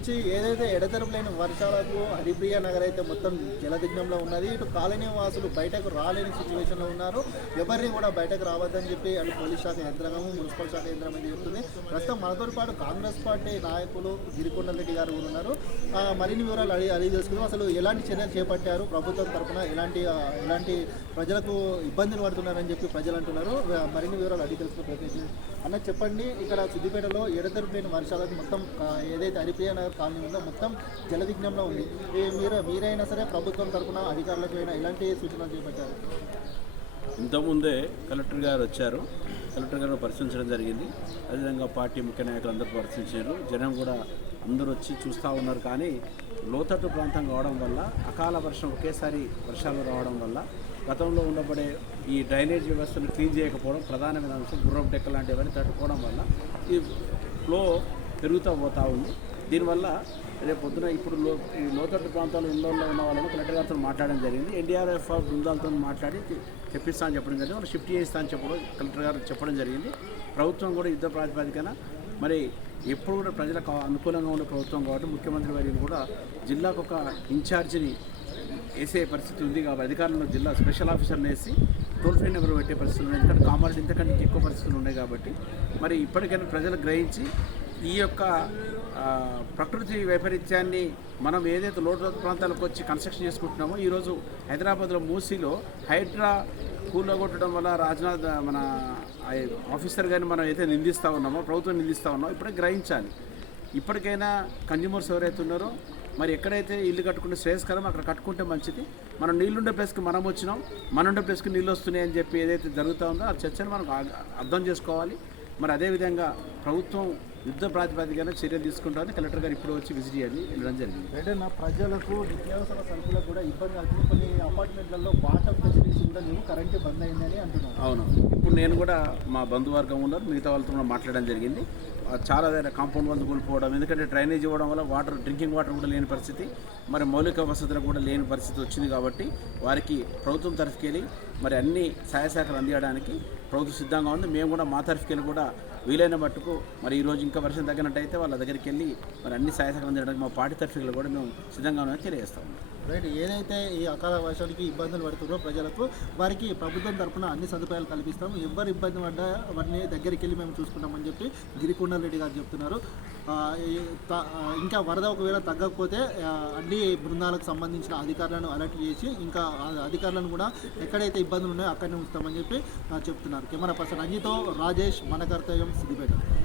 నుంచి ఏదైతే ఎడతెరపులైన వర్షాలకు హరిప్రియ నగర్ అయితే మొత్తం జలదిగ్నంలో ఉన్నది ఇటు కాలనీ వాసులు బయటకు రాలేని సిచ్యువేషన్లో ఉన్నారు. ఎవరిని కూడా బయటకు రావద్దని చెప్పి అటు పోలీస్ శాఖ యంత్రాంగం మున్సిపల్ శాఖ యంత్రం అయితే చెప్తుంది. ప్రస్తుతం మనతో పాటు కాంగ్రెస్ పార్టీ నాయకులు గిరికొండ రెడ్డి గారు కూడా ఉన్నారు. మరిన్ని వివరాలు అడిగి అడిగి తెలుసుకుందాం. అసలు ఎలాంటి చర్యలు చేపట్టారు? ప్రభుత్వం తరఫున ఎలాంటి ఎలాంటి ప్రజలకు ఇబ్బందులు పడుతున్నారని చెప్పి ప్రజలు అంటున్నారు. మరిన్ని వివరాలు అడిగి తెలుసుకునే ప్రయత్నం అన్న చెప్పండి ఇక్కడ సిద్దిపేటలో ఎడతెరిపోయిన వర్షాలకు మొత్తం ఏదైతే హరిప్రియ నగర్ కాలనీ కాలనీలో మొత్తం జలవిఘ్నంలో ఉంది. మీరు మీరైనా సరే ప్రభుత్వం తరఫున అధికారులకు అయినా ఎలాంటి సూచనలు చేపట్టారు? ఇంతకుముందే కలెక్టర్ గారు వచ్చారు. కలెక్టర్ గారు పరిశీలించడం జరిగింది. అదేవిధంగా పార్టీ ముఖ్య నాయకులు అందరూ పరిశీలించారు. జనం కూడా అందరూ వచ్చి చూస్తూ ఉన్నారు. కానీ లోతట్టు ప్రాంతం కావడం వల్ల అకాల వర్షం ఒకేసారి వర్షాలు రావడం వల్ల గతంలో ఉండబడే ఈ డ్రైనేజ్ వ్యవస్థను క్లీన్ చేయకపోవడం ప్రధానమైన అంశం గుర్రం డెక్క లాంటివన్నీ తట్టుకోవడం వల్ల ఈ ఫ్లో పెరుగుతూ పోతూ ఉంది. దీనివల్ల రేపు పొద్దున ఇప్పుడు లో ఈ లోతట్టు ప్రాంతాల్లో ఇళ్ళల్లో ఉన్న వాళ్ళని కలెక్టర్ గారితో మాట్లాడడం జరిగింది. ఎన్డీఆర్ఎఫ్ బృందాలతో మాట్లాడి తె- తెప్పిస్తా అని చెప్పడం జరిగింది. వాళ్ళు షిఫ్ట్ చేయిస్తా అని చెప్పడం కలెక్టర్ గారు చెప్పడం జరిగింది. ప్రభుత్వం కూడా యుద్ధ ప్రాతిపదికన మరి ఎప్పుడు కూడా ప్రజలకు అనుకూలంగా ఉన్న ప్రభుత్వం కాబట్టి ముఖ్యమంత్రి వారిని కూడా జిల్లాకు ఒక ఇన్ఛార్జిని వేసే పరిస్థితి ఉంది కాబట్టి అధికారంలో జిల్లా స్పెషల్ ఆఫీసర్ని వేసి టోల్ ఫ్రీ నెంబర్ పెట్టే పరిస్థితులు ఉన్నాయి. ఎందుకంటే కామర్స్ ఇంతకంటే ఎక్కువ పరిస్థితులు ఉన్నాయి కాబట్టి మరి ఇప్పటికైనా ప్రజలు గ్రహించి ఈ యొక్క ప్రకృతి వైపరీత్యాన్ని మనం ఏదైతే లోటు ప్రాంతాలకు వచ్చి కన్స్ట్రక్షన్ చేసుకుంటున్నామో ఈరోజు హైదరాబాద్లో మూసీలో హైడ్రా కూలగొట్టడం వల్ల రాజ్నాథ్ మన ఆఫీసర్ గారిని మనం అయితే నిందిస్తూ ఉన్నామో ప్రభుత్వం నిందిస్తూ ఉన్నామో ఇప్పుడే గ్రహించాలి. ఇప్పటికైనా కన్జ్యూమర్స్ ఎవరైతే ఉన్నారో మరి ఎక్కడైతే ఇల్లు కట్టుకుంటే శ్రేయస్కరం అక్కడ కట్టుకుంటే మంచిది. మనం నీళ్ళుండే ప్లేస్కి మనం వచ్చినాం మన ఉండే ప్లేస్కి నీళ్ళు వస్తున్నాయి అని చెప్పి ఏదైతే జరుగుతూ ఉందో ఆ చర్చను మనం అర్థం చేసుకోవాలి. మరి అదేవిధంగా ప్రభుత్వం యుద్ధ ప్రాతిపదికన చర్యలు తీసుకుంటామని కలెక్టర్ గారు ఇప్పుడు వచ్చి విజిట్ చేయాలి వెళ్ళడం జరిగింది. అంటే నా ప్రజలకు నిత్యావసర సరుకులకు కూడా ఇబ్బంది అవుతుంది. కొన్ని అపార్ట్మెంట్లలో బాట కూడా లేవు కరెంటు బంద్ అయిందని అంటున్నారు అవును. ఇప్పుడు నేను కూడా మా బంధువర్గం ఉన్నారు. మిగతా వాళ్ళతో కూడా మాట్లాడడం జరిగింది. చాలా దగ్గర కాంపౌండ్ వాళ్ళు కోల్పోవడం ఎందుకంటే డ్రైనేజ్ ఇవ్వడం వల్ల వాటర్ డ్రింకింగ్ వాటర్ కూడా లేని పరిస్థితి. మరి మౌలిక వసతులు కూడా లేని పరిస్థితి వచ్చింది కాబట్టి వారికి ప్రభుత్వం తరఫుకెళ్ళి మరి అన్ని సహాయ శాఖలు అందించడానికి ప్రభుత్వం సిద్ధంగా ఉంది. మేము కూడా మా తరఫుకెళ్ళి కూడా వీలైన మట్టుకు మరి ఈరోజు ఇంకా వర్షం తగ్గినట్టయితే వాళ్ళ దగ్గరికి వెళ్ళి మరి అన్ని సహాయ శాఖలు అందించడానికి మా పార్టీ తరఫుకెళ్ళి కూడా మేము సిద్ధంగా ఉన్నామని తెలియజేస్తాం రైట్ ఏదైతే ఈ అకాల వర్షానికి ఇబ్బందులు పడుతుందో ప్రజలకు వారికి ప్రభుత్వం తరపున అన్ని సదుపాయాలు కల్పిస్తాము. ఎవరు ఇబ్బంది పడ్డా వారిని దగ్గరికి వెళ్ళి మేము చూసుకుంటామని చెప్పి గిరికొండల రెడ్డి గారు చెప్తున్నారు. ఇంకా వరద ఒకవేళ తగ్గకపోతే అన్ని బృందాలకు సంబంధించిన అధికారులను అలర్ట్ చేసి ఇంకా అధికారులను కూడా ఎక్కడైతే ఇబ్బందులు ఉన్నాయో అక్కడనే ఉంచుతామని చెప్పి చెప్తున్నారు. కెమెరా పర్సన్ అన్నితో రాజేష్ మన కర్తవ్యం సిద్దిపేట.